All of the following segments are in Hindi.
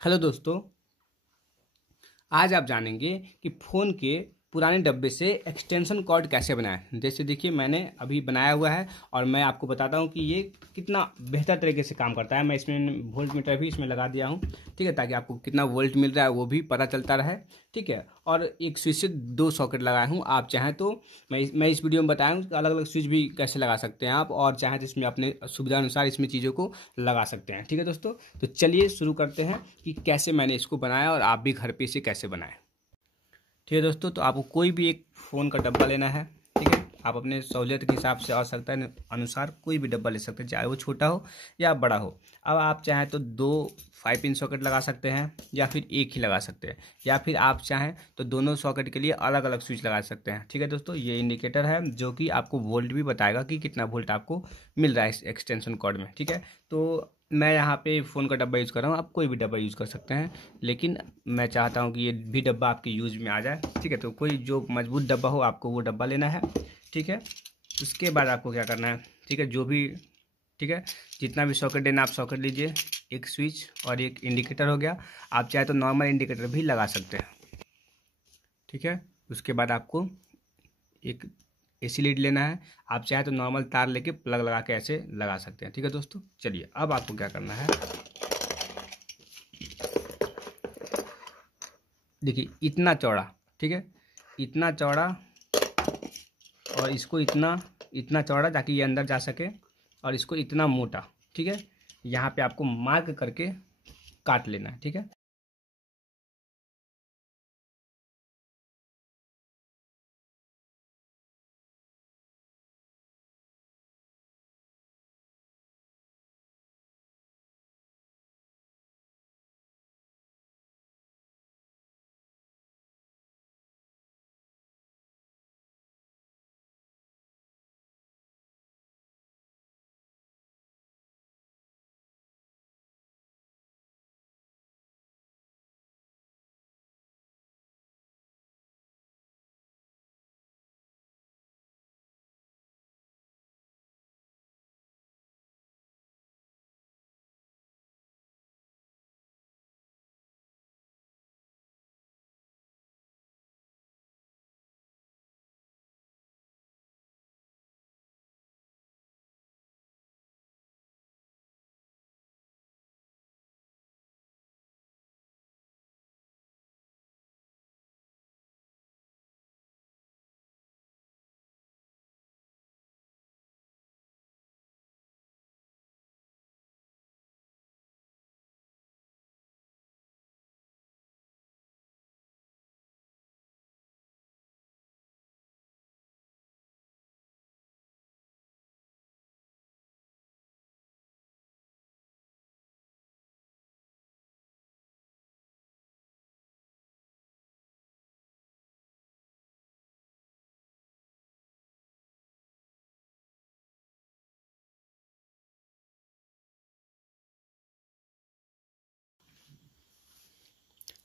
हेलो दोस्तों, आज आप जानेंगे कि फ़ोन के पुराने डब्बे से एक्सटेंशन कॉर्ड कैसे बनाएं। जैसे देखिए मैंने अभी बनाया हुआ है और मैं आपको बताता हूं कि ये कितना बेहतर तरीके से काम करता है। मैं इसमें वोल्ट मीटर भी इसमें लगा दिया हूं, ठीक है, ताकि आपको कितना वोल्ट मिल रहा है वो भी पता चलता रहे, ठीक है। और एक स्विच से 2 सॉकेट लगाया हूँ। आप चाहें तो मैं इस वीडियो में बताया हूँ कि अलग अलग स्विच भी कैसे लगा सकते हैं आप, और चाहें तो इसमें अपने सुविधा अनुसार इसमें चीज़ों को लगा सकते हैं, ठीक है दोस्तों। तो चलिए शुरू करते हैं कि कैसे मैंने इसको बनाया और आप भी घर पे इसे कैसे बनाएं। ठीक है दोस्तों, तो आपको कोई भी एक फ़ोन का डब्बा लेना है, ठीक है। आप अपने सहूलियत के हिसाब से आवश्यकता अनुसार कोई भी डब्बा ले सकते हैं, चाहे वो छोटा हो या बड़ा हो। अब आप चाहें तो 2 5 पिन सॉकेट लगा सकते हैं या फिर एक ही लगा सकते हैं, या फिर आप चाहें तो दोनों सॉकेट के लिए अलग अलग स्विच लगा सकते हैं, ठीक है दोस्तों। ये इंडिकेटर है जो कि आपको वोल्ट भी बताएगा कि कितना वोल्ट आपको मिल रहा है इस एक्सटेंशन कॉर्ड में, ठीक है। तो मैं यहाँ पे फ़ोन का डब्बा यूज़ कर रहा हूँ, आप कोई भी डब्बा यूज़ कर सकते हैं, लेकिन मैं चाहता हूँ कि ये भी डब्बा आपके यूज में आ जाए, ठीक है। तो कोई जो मजबूत डब्बा हो आपको वो डब्बा लेना है, ठीक है। उसके बाद आपको क्या करना है, ठीक है, जो भी, ठीक है, जितना भी सॉकेट देना आप सॉकेट लीजिए, एक स्विच और एक इंडिकेटर हो गया। आप चाहे तो नॉर्मल इंडिकेटर भी लगा सकते हैं, ठीक है। उसके बाद आपको एक एसी लीड लेना है। आप चाहे तो नॉर्मल तार लेके प्लग लगा के ऐसे लगा सकते हैं, ठीक है दोस्तों। चलिए अब आपको क्या करना है, देखिए इतना चौड़ा, ठीक है, इतना चौड़ा, और इसको इतना इतना चौड़ा ताकि ये अंदर जा सके, और इसको इतना मोटा, ठीक है। यहाँ पे आपको मार्क करके काट लेना है, ठीक है।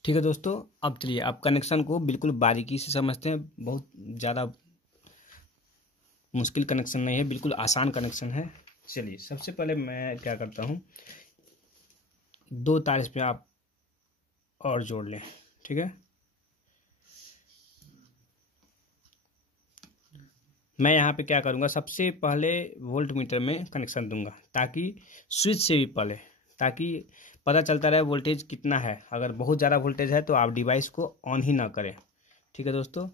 ठीक है दोस्तों, अब चलिए आप कनेक्शन को बिल्कुल बारीकी से समझते हैं। बहुत ज़्यादा मुश्किल कनेक्शन नहीं है, बिल्कुल आसान कनेक्शन है। चलिए सबसे पहले मैं क्या करता हूँ, 2 तार इसमें आप और जोड़ लें, ठीक है। मैं यहाँ पे क्या करूँगा, सबसे पहले वोल्ट मीटर में कनेक्शन दूंगा, ताकि स्विच से भी पहले, ताकि पता चलता रहे वोल्टेज कितना है। अगर बहुत ज़्यादा वोल्टेज है तो आप डिवाइस को ऑन ही ना करें, ठीक है दोस्तों।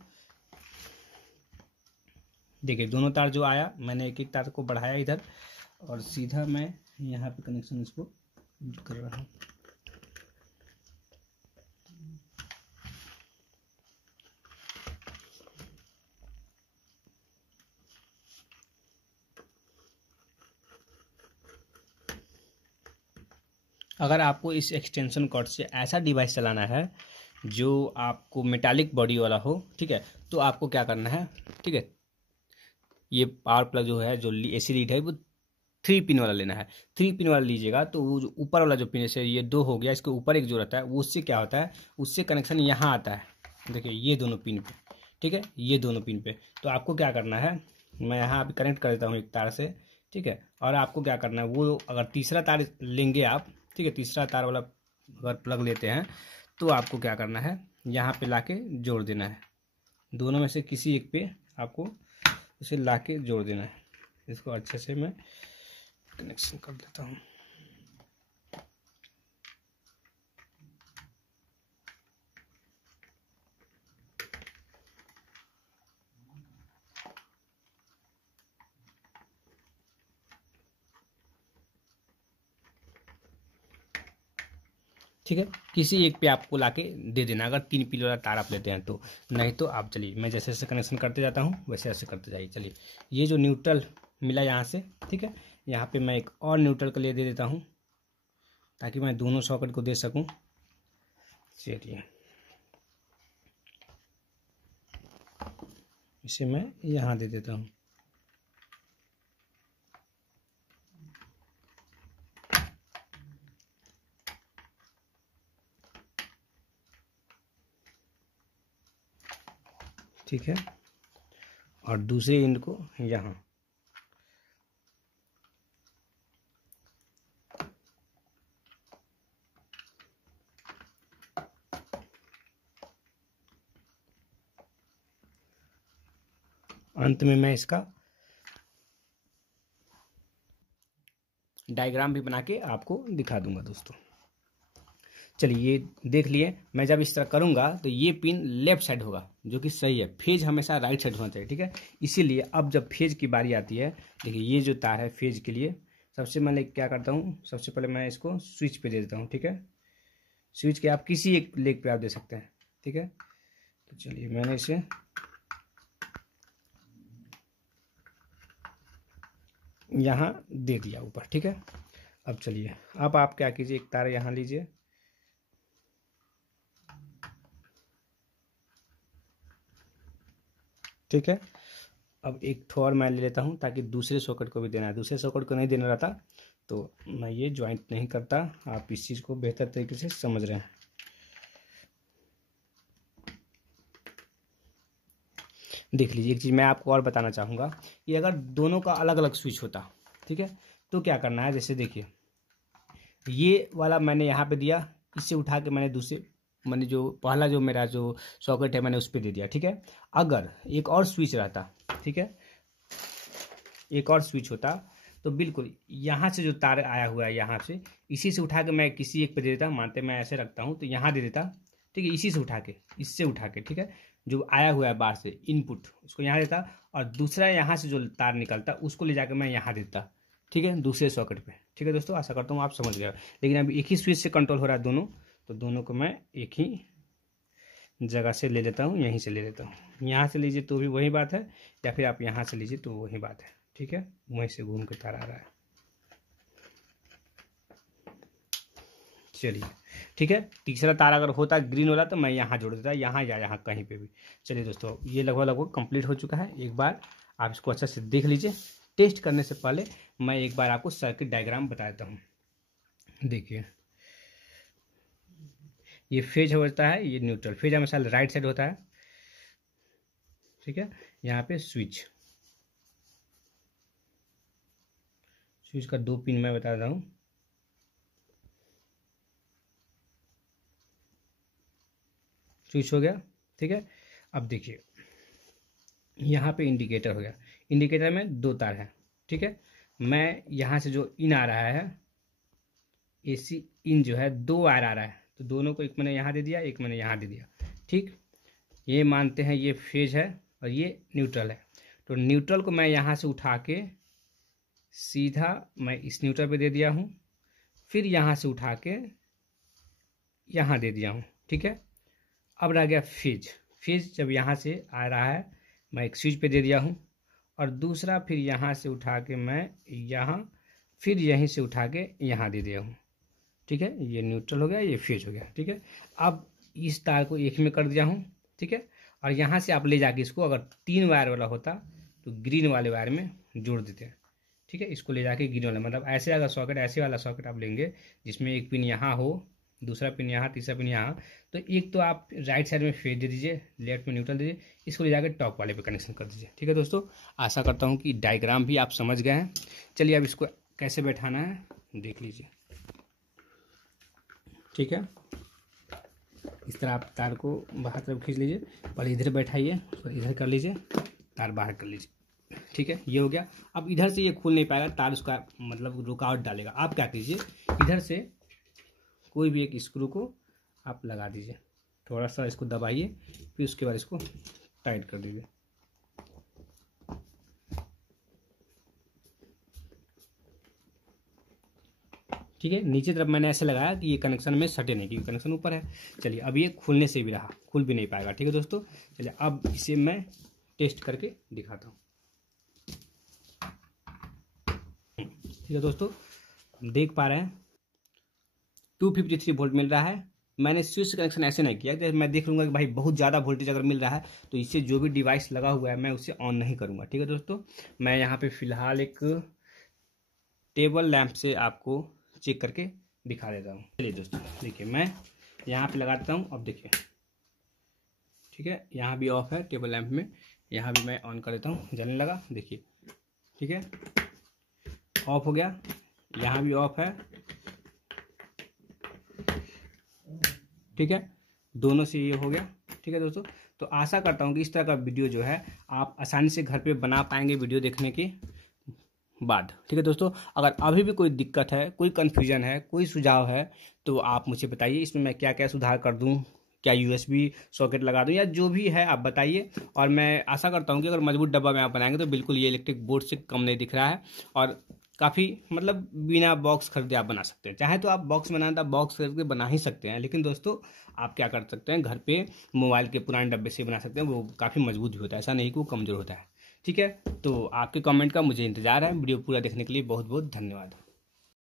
देखिए दोनों तार जो आया, मैंने एक एक तार को बढ़ाया इधर, और सीधा मैं यहाँ पे कनेक्शन इसको कर रहा हूँ। अगर आपको इस एक्सटेंशन कॉर्ड से ऐसा डिवाइस चलाना है जो आपको मेटालिक बॉडी वाला हो, ठीक है, तो आपको क्या करना है, ठीक है, ये पावर प्लग जो है, जो एसी लीड है, वो 3 पिन वाला लेना है। 3 पिन वाला लीजिएगा तो वो जो ऊपर वाला जो पिन, जैसे ये 2 हो गया, इसके ऊपर एक जो रहता है, वो उससे क्या होता है, उससे कनेक्शन यहाँ आता है। देखिए ये दोनों पिन पे, ठीक है, ये दोनों पिन पे। तो आपको क्या करना है, मैं यहाँ पे कनेक्ट कर देता हूँ एक तार से, ठीक है। और आपको क्या करना है, वो अगर तीसरा तार लेंगे आप, ठीक है, तीसरा तार वाला अगर प्लग लेते हैं तो आपको क्या करना है, यहाँ पे लाके जोड़ देना है। दोनों में से किसी एक पे आपको उसे लाके जोड़ देना है। इसको अच्छे से मैं कनेक्शन कर देता हूँ। ठीक है, किसी एक पे आपको लाके दे देना, अगर 3 पिन वाला तार आप लेते हैं तो। नहीं तो आप चलिए, मैं जैसे जैसे कनेक्शन करते जाता हूँ वैसे वैसे करते जाइए। चलिए, ये जो न्यूट्रल मिला यहाँ से, ठीक है, यहाँ पे मैं एक और न्यूट्रल के लिए दे देता हूँ ताकि मैं दोनों सॉकेट को दे सकूँ। चलिए, इसे मैं यहाँ दे देता हूँ। ठीक है, और दूसरे एंड को यहाँ। अंत में मैं इसका डायग्राम भी बना के आपको दिखा दूंगा दोस्तों। चलिए, ये देख लिए। मैं जब इस तरह करूंगा तो ये पिन लेफ्ट साइड होगा, जो कि सही है। फेज हमेशा राइट साइड होना चाहिए, ठीक है। इसीलिए अब जब फेज की बारी आती है, देखिए ये जो तार है फेज के लिए, सबसे पहले क्या करता हूँ, सबसे पहले मैं इसको स्विच पे दे देता हूँ, ठीक है। स्विच के आप किसी एक लेग पे आप दे सकते हैं, ठीक है। तो चलिए, मैंने इसे यहाँ दे दिया ऊपर, ठीक है। अब चलिए, अब आप क्या कीजिए, एक तार यहाँ लीजिए, ठीक है। अब एक ठो और मैं ले लेता हूँ ताकि दूसरे सॉकेट को भी देना है। दूसरे सॉकेट को नहीं देना रहता तो मैं ये ज्वाइंट नहीं करता। आप इस चीज़ को बेहतर तरीके से समझ रहे हैं। देख लीजिए, एक चीज़ मैं आपको और बताना चाहूँगा कि अगर दोनों का अलग अलग स्विच होता, ठीक है, तो क्या करना है। जैसे देखिए, ये वाला मैंने यहाँ पे दिया, इससे उठा के मैंने जो पहला जो मेरा जो सॉकेट है मैंने उस पर दे दिया, ठीक है। अगर एक और स्विच रहता, ठीक है, एक और स्विच होता तो बिल्कुल यहाँ से जो तार आया हुआ है यहाँ से, इसी से उठा के मैं किसी एक पे दे देता। मानते मैं ऐसे रखता हूँ तो यहाँ दे देता, ठीक है। इसी से उठा के, इससे उठा के, ठीक है, जो आया हुआ है बाहर से इनपुट, उसको यहाँ देता। और दूसरा यहाँ से जो तार निकलता उसको ले जाकर मैं यहाँ देता, ठीक है, दूसरे सॉकेट पे। ठीक है दोस्तों, आशा करता हूँ आप समझ गए। लेकिन अभी एक ही स्विच से कंट्रोल हो रहा है दोनों, तो दोनों को मैं एक ही जगह से ले लेता हूँ, यहीं से ले लेता हूँ। यहाँ से लीजिए तो भी वही बात है, या फिर आप यहाँ से लीजिए तो वही बात है, ठीक है। वहीं से घूम के तार आ रहा है। चलिए, ठीक है। तीसरा तार अगर होता ग्रीन वाला तो मैं यहाँ जोड़ देता, यहाँ या यहाँ कहीं पे भी। चलिए दोस्तों, ये लगभग कंप्लीट हो चुका है। एक बार आप इसको अच्छे से देख लीजिए। टेस्ट करने से पहले मैं एक बार आपको सर्किट डायग्राम बता देता हूँ। देखिए, ये फेज होता है, ये न्यूट्रल। फेज हमेशा राइट साइड होता है, ठीक है। यहाँ पे स्विच का 2 पिन मैं बता रहा हूँ। स्विच हो गया, ठीक है। अब देखिए, यहाँ पे इंडिकेटर हो गया। इंडिकेटर में 2 तार है, ठीक है। मैं यहाँ से जो इन आ रहा है, AC इन जो है 2 वायर आ रहा है, तो दोनों को एक मैंने यहाँ दे दिया, एक मैंने यहाँ दे दिया, ठीक। ये मानते हैं ये फेज है और ये न्यूट्रल है। तो न्यूट्रल को मैं यहाँ से उठा के सीधा मैं इस न्यूट्रल पे दे दिया हूँ, फिर यहाँ से उठा के यहाँ दे दिया हूँ, ठीक है। अब रह गया फेज। फेज जब यहाँ से आ रहा है, मैं एक स्विच पे दे दिया हूँ, और दूसरा फिर यहाँ से उठा के मैं यहाँ, फिर यहीं से उठा के यहाँ दे दिया हूँ, ठीक है। ये न्यूट्रल हो गया, ये फेज हो गया, ठीक है। अब इस तार को एक में कर दिया हूँ, ठीक है। और यहाँ से आप ले जाके इसको, अगर 3 वायर वाला होता तो ग्रीन वाले वायर में जोड़ देते हैं, ठीक है। इसको ले जाके ग्रीन वाला, मतलब ऐसे अगर सॉकेट, ऐसे वाला सॉकेट आप लेंगे जिसमें एक पिन यहाँ हो, दूसरा पिन यहाँ, तीसरा पिन यहाँ, तो एक तो आप राइट साइड में फेज दे दीजिए, लेफ्ट में न्यूट्रल दीजिए, इसको ले जाकर टॉप वाले पे कनेक्शन कर दीजिए, ठीक है दोस्तों। आशा करता हूँ कि डायग्राम भी आप समझ गए हैं। चलिए, अब इसको कैसे बैठाना है देख लीजिए। ठीक है, इस तरह आप तार को बाहर तरफ खींच लीजिए, और इधर बैठाइए, और इधर कर लीजिए, तार बाहर कर लीजिए। ठीक है, ये हो गया। अब इधर से ये खुल नहीं पाएगा, तार उसका मतलब रुकावट डालेगा। आप क्या कीजिए, इधर से कोई भी एक स्क्रू को आप लगा दीजिए, थोड़ा सा इसको दबाइए, फिर उसके बाद इसको टाइट कर दीजिए। ठीक है, नीचे तरफ मैंने ऐसे लगाया कि ये कनेक्शन में सटे नहीं, क्योंकि कनेक्शन ऊपर है। चलिए, अब ये खुलने से भी रहा, खुल भी नहीं पाएगा। ठीक है दोस्तों, चलिए अब इसे मैं टेस्ट करके दिखाता हूँ। ठीक है दोस्तों, देख पा रहे हैं 253 वोल्ट मिल रहा है। मैंने स्विच कनेक्शन ऐसे नहीं किया, जैसे मैं देख लूँगा कि भाई बहुत ज़्यादा वोल्टेज अगर मिल रहा है तो इससे जो भी डिवाइस लगा हुआ है मैं उसे ऑन नहीं करूँगा। ठीक है दोस्तों, मैं यहाँ पे फ़िलहाल एक टेबल लैंप से आपको चेक करके दिखा देता हूँ। चलिए दोस्तों, देखिए मैं यहाँ पे लगा देता हूँ। अब देखिए, ठीक है, यहाँ भी ऑफ है टेबल लैंप में, यहाँ भी मैं ऑन कर देता हूँ, जलने लगा, देखिए। ठीक है, ऑफ हो गया, यहाँ भी ऑफ है। ठीक है, दोनों से ये हो गया। ठीक है दोस्तों, तो आशा करता हूँ कि इस तरह का वीडियो जो है आप आसानी से घर पे बना पाएंगे वीडियो देखने के बाद। ठीक है दोस्तों, अगर अभी भी कोई दिक्कत है, कोई कन्फ्यूजन है, कोई सुझाव है, तो आप मुझे बताइए, इसमें मैं क्या क्या सुधार कर दूं, क्या यूएसबी सॉकेट लगा दूं, या जो भी है आप बताइए। और मैं आशा करता हूं कि अगर मजबूत डब्बा में आप बनाएंगे तो बिल्कुल ये इलेक्ट्रिक बोर्ड से कम नहीं दिख रहा है, और काफ़ी मतलब बिना बॉक्स खरीदे आप बना सकते हैं। चाहे तो आप बॉक्स बनाना था, बॉक्स खरीद के बना ही सकते हैं, लेकिन दोस्तों आप क्या कर सकते हैं, घर पे मोबाइल के पुराने डब्बे से बना सकते हैं, वो काफ़ी मजबूत भी होता है, ऐसा नहीं कि वो कमज़ोर होता है। ठीक है, तो आपके कमेंट का मुझे इंतज़ार है। वीडियो पूरा देखने के लिए बहुत बहुत धन्यवाद।